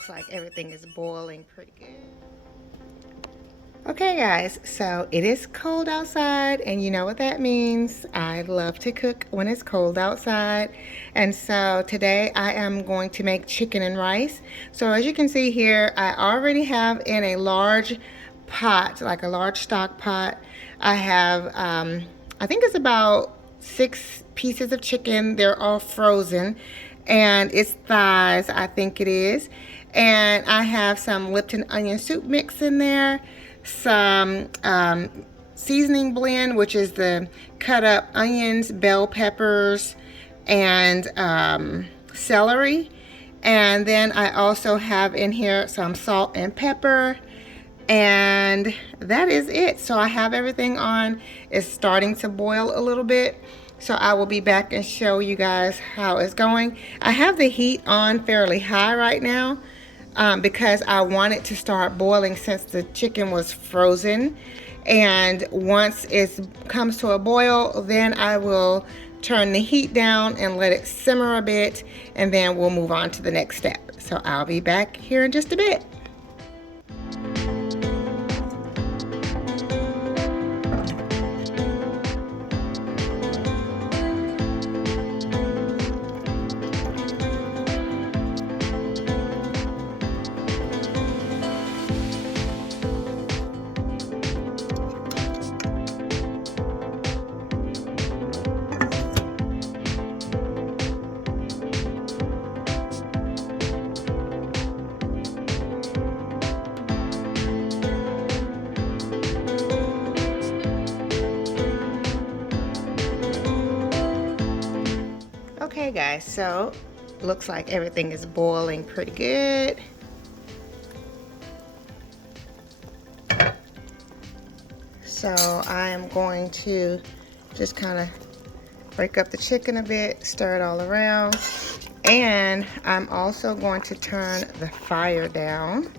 looks like everything is boiling pretty good. Okay guys, so it is cold outside and you know what that means. I love to cook when it's cold outside. And so today I am going to make chicken and rice. So as you can see here, I already have in a large pot, like a large stock pot, I have, I think it's about 6 pieces of chicken. They're all frozen and it's thighs, I think it is. And I have some Lipton onion soup mix in there, some seasoning blend, which is the cut up onions, bell peppers, and celery. And then I also have in here some salt and pepper, and that is it. So I have everything on. It's starting to boil a little bit, so I will be back and show you guys how it's going. I have the heat on fairly high right now because I want it to start boiling since the chicken was frozen. And once it comes to a boil, then I will turn the heat down and let it simmer a bit, and then we'll move on to the next step. So I'll be back here in just a bit. Okay guys, so looks like everything is boiling pretty good. So I am going to just kind of break up the chicken a bit, stir it all around, and I'm also going to turn the fire down.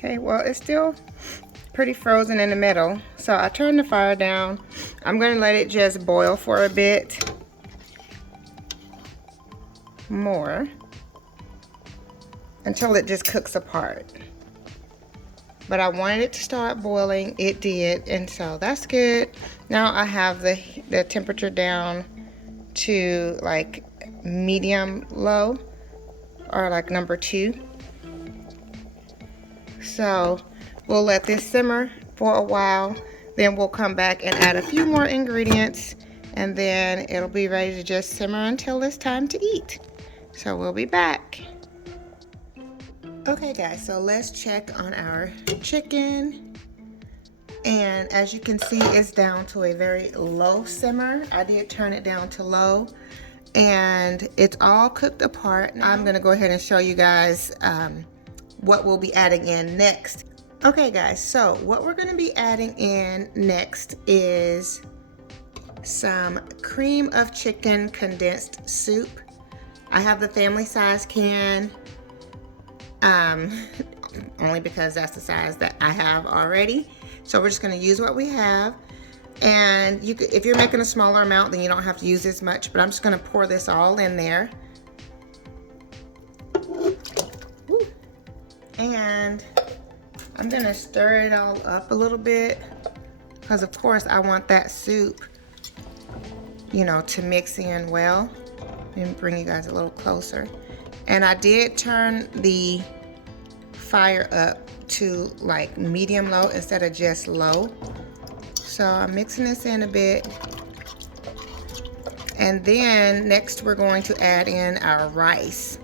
Okay, well, it's still pretty frozen in the middle, so I turned the fire down. I'm going to let it just boil for a bit more until it just cooks apart. But I wanted it to start boiling. It did, and so that's good. Now I have the temperature down to like medium low, or like number 2. So we'll let this simmer for a while, then we'll come back and add a few more ingredients, and then it'll be ready to just simmer until it's time to eat. So we'll be back. Okay guys, so let's check on our chicken. And as you can see, it's down to a very low simmer. I did turn it down to low, and it's all cooked apart. Now I'm gonna go ahead and show you guys what we'll be adding in next. Okay guys, so what we're going to be adding in next is some cream of chicken condensed soup. I have the family size can, only because that's the size that I have already. So we're just going to use what we have. And you could, if you're making a smaller amount, then you don't have to use this much, but I'm just going to pour this all in there. And I'm gonna stir it all up a little bit, because of course I want that soup, you know, to mix in well. Let me bring you guys a little closer. And I did turn the fire up to like medium low instead of just low. So I'm mixing this in a bit. And then next we're going to add in our rice.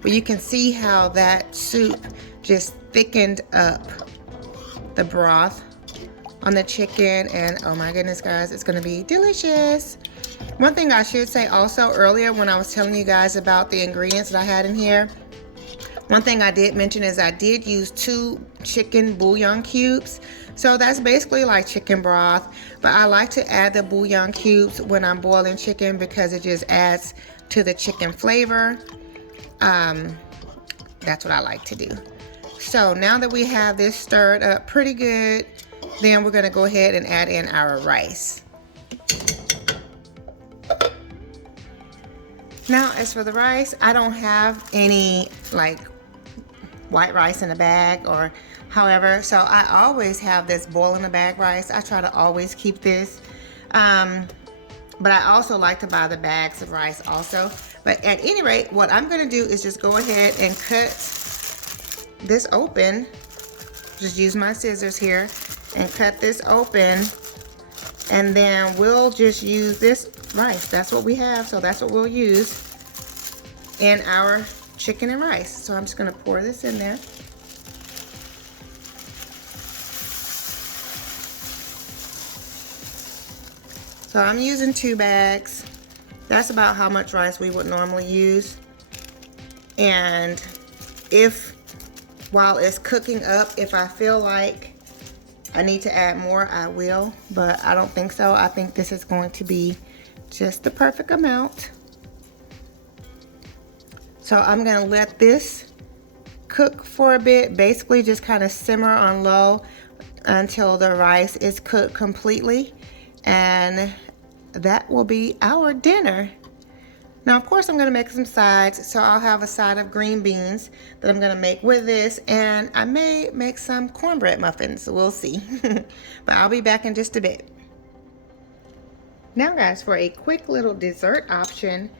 But you can see how that soup just thickened up the broth on the chicken, and oh my goodness guys, it's gonna be delicious. One thing I should say also, earlier when I was telling you guys about the ingredients that I had in here, One thing I did mention is I did use 2 chicken bouillon cubes. So that's basically like chicken broth, but I like to add the bouillon cubes when I'm boiling chicken because it just adds to the chicken flavor. That's what I like to do. So now that we have this stirred up pretty good, then we're gonna go ahead and add in our rice. Now, as for the rice, I don't have any like white rice in a bag or however, so I always have this boil in a bag rice. I try to always keep this, but I also like to buy the bags of rice also. But at any rate, what I'm gonna do is just go ahead and cut this open. Just use my scissors here and cut this open, and then we'll just use this rice. That's what we have, so that's what we'll use in our chicken and rice. So I'm just gonna pour this in there. So I'm using 2 bags. That's about how much rice we would normally use. And while it's cooking up, if I feel like I need to add more, I will, but I don't think so. I think this is going to be just the perfect amount. So I'm gonna let this cook for a bit, basically just kind of simmer on low until the rice is cooked completely, and that will be our dinner. Now, of course, I'm gonna make some sides, so I'll have a side of green beans that I'm gonna make with this, and I may make some cornbread muffins, we'll see. But I'll be back in just a bit. Now guys, for a quick little dessert option,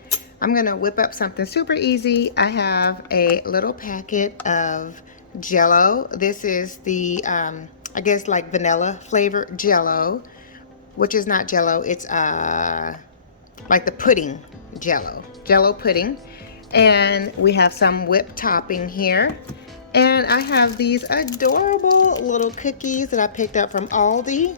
I'm gonna whip up something super easy. I have a little packet of Jell-O. This is the, I guess like vanilla flavor Jell-O, which is not Jell-O, it's like the pudding Jell-O pudding. And we have some whipped topping here. And I have these adorable little cookies that I picked up from Aldi.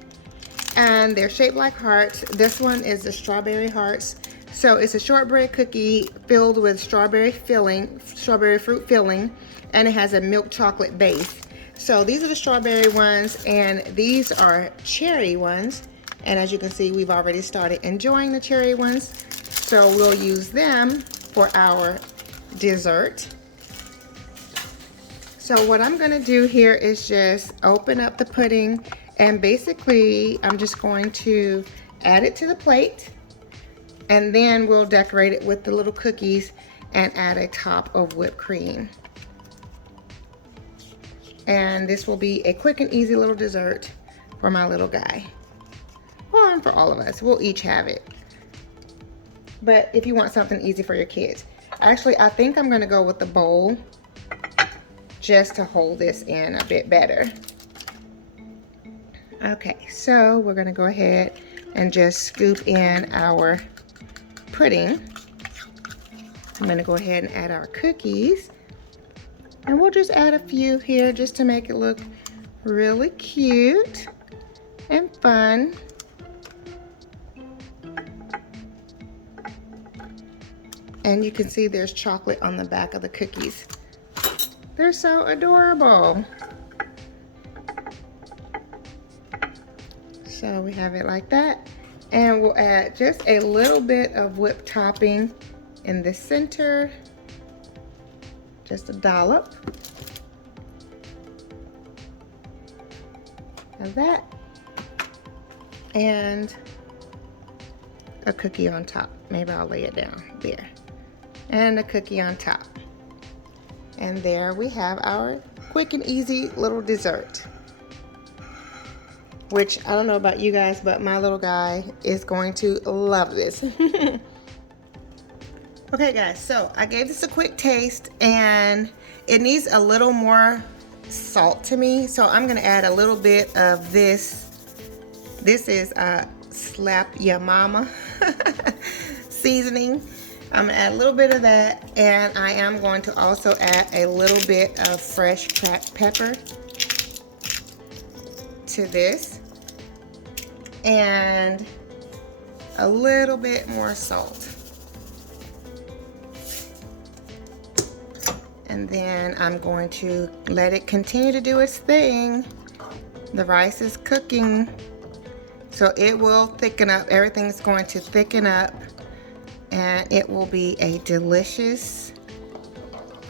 And they're shaped like hearts. This one is the strawberry hearts. So it's a shortbread cookie filled with strawberry fruit filling, and it has a milk chocolate base. So these are the strawberry ones, and these are cherry ones. And as you can see, we've already started enjoying the cherry ones. So we'll use them for our dessert. So what I'm gonna do here is just open up the pudding, and basically I'm just going to add it to the plate, and then we'll decorate it with the little cookies and add a top of whipped cream. And this will be a quick and easy little dessert for my little guy. Well, and for all of us, we'll each have it. But if you want something easy for your kids. Actually, I think I'm gonna go with the bowl just to hold this in a bit better. Okay, so we're gonna go ahead and just scoop in our pudding. I'm gonna go ahead and add our cookies. And we'll just add a few here just to make it look really cute and fun. And you can see there's chocolate on the back of the cookies. They're so adorable. So we have it like that. And we'll add just a little bit of whipped topping in the center. Just a dollop of that. And a cookie on top. Maybe I'll lay it down there. And a cookie on top. And there we have our quick and easy little dessert. Which, I don't know about you guys, but my little guy is going to love this. Okay guys, so I gave this a quick taste, and it needs a little more salt to me. So I'm gonna add a little bit of this. This is Slap Ya Mama seasoning. I'm gonna add a little bit of that, and I am going to also add a little bit of fresh cracked pepper to this, and a little bit more salt. And then I'm going to let it continue to do its thing. The rice is cooking, so it will thicken up. Everything's going to thicken up, and it will be a delicious,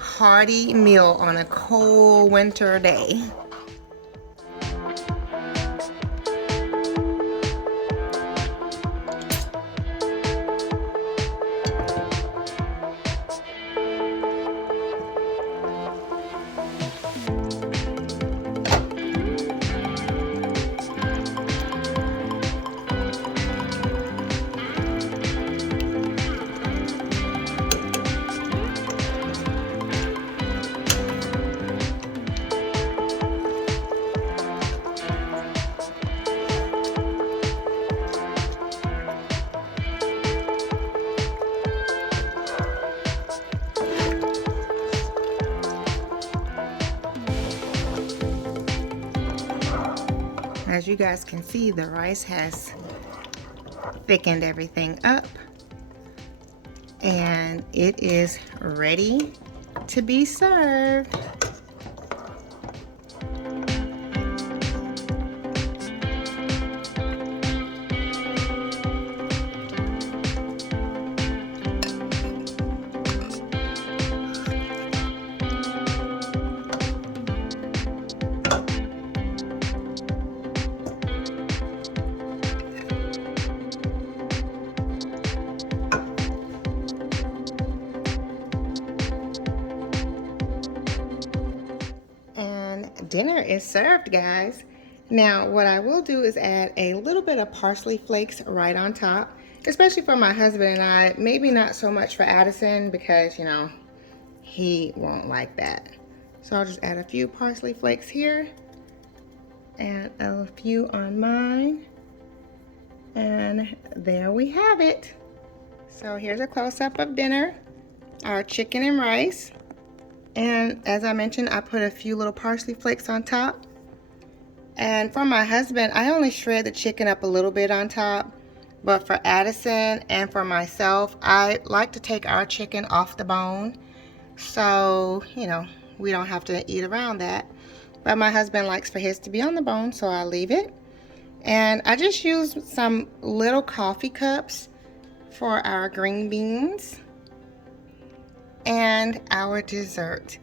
hearty meal on a cold winter day. As you guys can see, the rice has thickened everything up, and it is ready to be served. Dinner is served, guys. Now what I will do is add a little bit of parsley flakes right on top, especially for my husband and I. Maybe not so much for Addison, because you know he won't like that. So I'll just add a few parsley flakes here and a few on mine, and there we have it. So here's a close-up of dinner, our chicken and rice. And as I mentioned, I put a few little parsley flakes on top. And for my husband, I only shred the chicken up a little bit on top. But for Addison and for myself, I like to take our chicken off the bone. So, you know, we don't have to eat around that. But my husband likes for his to be on the bone, so I leave it. And I just used some little coffee cups for our green beans and our dessert.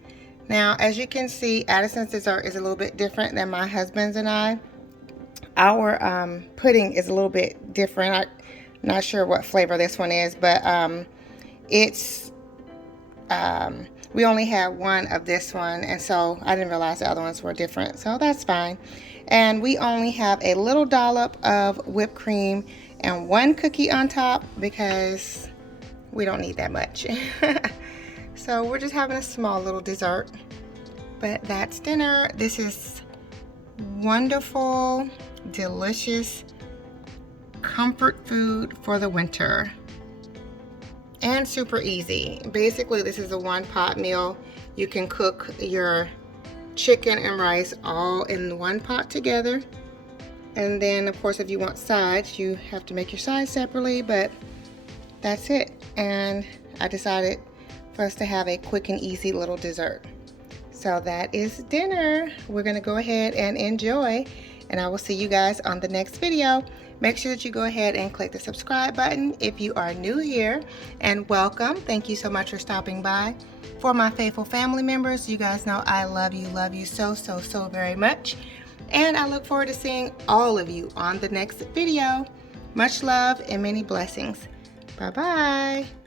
Now, as you can see, Addison's dessert is a little bit different than my husband's and I. Our pudding is a little bit different. I'm not sure what flavor this one is, but we only had one of this one, and so I didn't realize the other ones were different, so that's fine. And we only have a little dollop of whipped cream and one cookie on top because we don't need that much. So we're just having a small little dessert, but that's dinner. This is wonderful, delicious comfort food for the winter, and super easy. Basically, this is a one-pot meal. You can cook your chicken and rice all in one pot together, and then of course if you want sides, you have to make your sides separately, but that's it. And I decided for us to have a quick and easy little dessert. So that is dinner. We're gonna go ahead and enjoy, and I will see you guys on the next video. Make sure that you go ahead and click the subscribe button if you are new here, and welcome. Thank you so much for stopping by. For my faithful family members, you guys know I love you so very much, and I look forward to seeing all of you on the next video. Much love and many blessings. Bye bye.